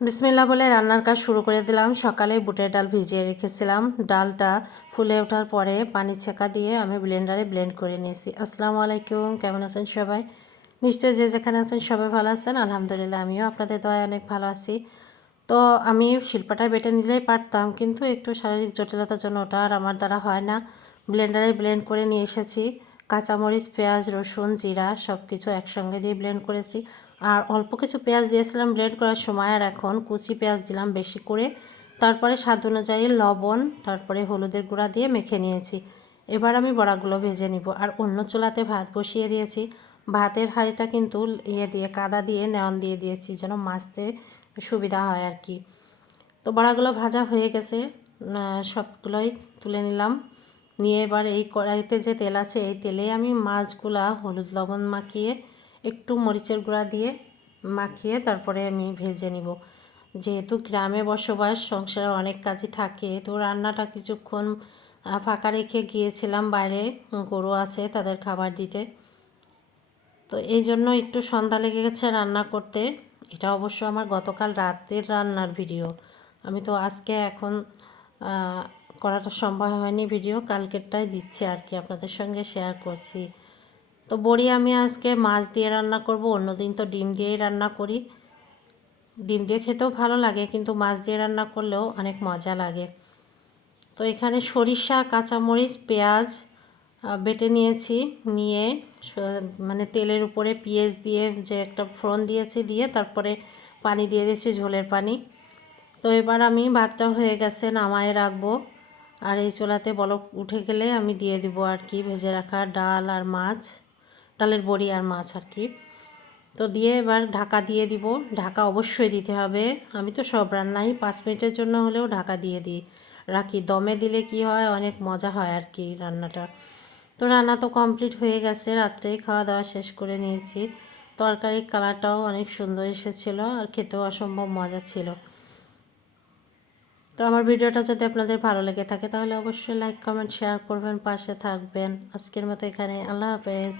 বিসমিল্লাহ বলে রান্নার কাজ শুরু করে দিলাম। সকালে বুটের ডাল ভিজিয়ে রেখেছিলাম। ডালটা ফুলে ওঠার পরে পানি ছেঁকা দিয়ে আমি ব্লেন্ডারে ব্লেন্ড করে নিয়েছি। আসসালামু আলাইকুম, কেমন আছেন সবাই? নিশ্চয়ই যে যেখানে আছেন সবাই ভালো আছেন। আলহামদুলিল্লাহ আমিও আপনাদের দয়ায় অনেক ভালো আছি। তো আমি শিলপাটায় বেটে নিলেই পারতাম, কিন্তু একটু শারীরিক জটিলতার জন্য ওটা আর আমার দ্বারা হয় না। ব্লেন্ডারে ব্লেন্ড করে নিয়ে এসেছি। কাঁচামরিচ, পেঁয়াজ, রসুন, জিরা সব কিছু একসঙ্গে দিয়ে ব্লেন্ড করেছি। আর অল্প কিছু পেঁয়াজ দিয়েছিলাম ব্লেন্ড করার সময়, আর এখন কুচি পেঁয়াজ দিলাম বেশি করে। তারপরে স্বাদ অনুযায়ী লবণ, তারপরে হলুদের গুঁড়া দিয়ে মেখে নিয়েছি। এবার আমি বড়াগুলো ভেজে নিব। আর অন্য চুলাতে ভাত বসিয়ে দিয়েছি। ভাতের হাঁড়িটা কিন্তু দিয়ে কাদা দিয়ে নেওয়ান দিয়ে দিয়েছি, যেন মাছতে সুবিধা হয় আর কি। তো বড়াগুলো ভাজা হয়ে গেছে, সবগুলোই তুলে নিলাম। নিয়ে এবার এই কড়াইতে যে তেল আছে, এই তেলে আমি মাছগুলা হলুদ লবণ মাখিয়ে একটু মরিচের গুঁড়া দিয়ে মাখিয়ে তারপরে আমি ভেজে নিব। যেহেতু গ্রামে বসবাস, সংসারে অনেক কাজই থাকে, তো রান্নাটা কিছুক্ষণ ফাঁকা রেখে গিয়েছিলাম বাইরে, গরু আছে তাদের খাবার দিতে। তো এই জন্য একটু সন্ধ্যা লেগে গেছে রান্না করতে। এটা অবশ্য আমার গতকাল রাতের রান্নার ভিডিও। আমি তো আজকে এখন করাটা সম্ভব হয়নি, ভিডিও কালকেরটাই দিচ্ছি আর কি, আপনাদের সঙ্গে শেয়ার করছি। তো বড়ি আমি আজকে মাছ দিয়ে রান্না করব। অন্যদিন তো ডিম দিয়েই রান্না করি। ডিম দিয়ে খেতেও ভালো লাগে, কিন্তু মাছ দিয়ে রান্না করলেও অনেক মজা লাগে। তো এখানে সরিষা, কাঁচামরিচ, পেঁয়াজ বেটে নিয়েছি। নিয়ে মানে তেলের উপরে পেঁয়াজ দিয়ে যে একটা ফোড়ন দিয়েছি, দিয়ে তারপরে পানি দিয়ে দিয়েছি, ঝোলের পানি। তো এবার আমি ভাতটা হয়ে গেছে, নামায়ে রাখবো। আর এই চুলাতে বলক উঠে গেলে আমি দিয়ে দিব আর কি ভেজে রাখা ডাল আর মাছ, ডালের বড়ি আর মাছ আর কি। তো দিয়ে এবার ঢাকা দিয়ে দিব। ঢাকা অবশ্যই দিতে হবে। আমি তো সব রান্নাই 5 মিনিটের জন্য হলেও ঢাকা দিয়ে দিই রাখি। দমে দিলে কি হয়, অনেক মজা হয় আর কি রান্নাটা। তো রান্না তো কমপ্লিট হয়ে গেছে, রাত্রেই খাওয়া দাওয়া শেষ করে নিয়েছি। তরকারির কালারটাও অনেক সুন্দর এসেছিলো, আর খেতেও অসম্ভব মজা ছিল। তো আমার ভিডিওটা যদি আপনাদের ভালো লেগে থাকে তাহলে অবশ্যই লাইক, কমেন্ট, শেয়ার করবেন, পাশে থাকবেন। আজকের মতো এখানে, আল্লাহ হাফেজ।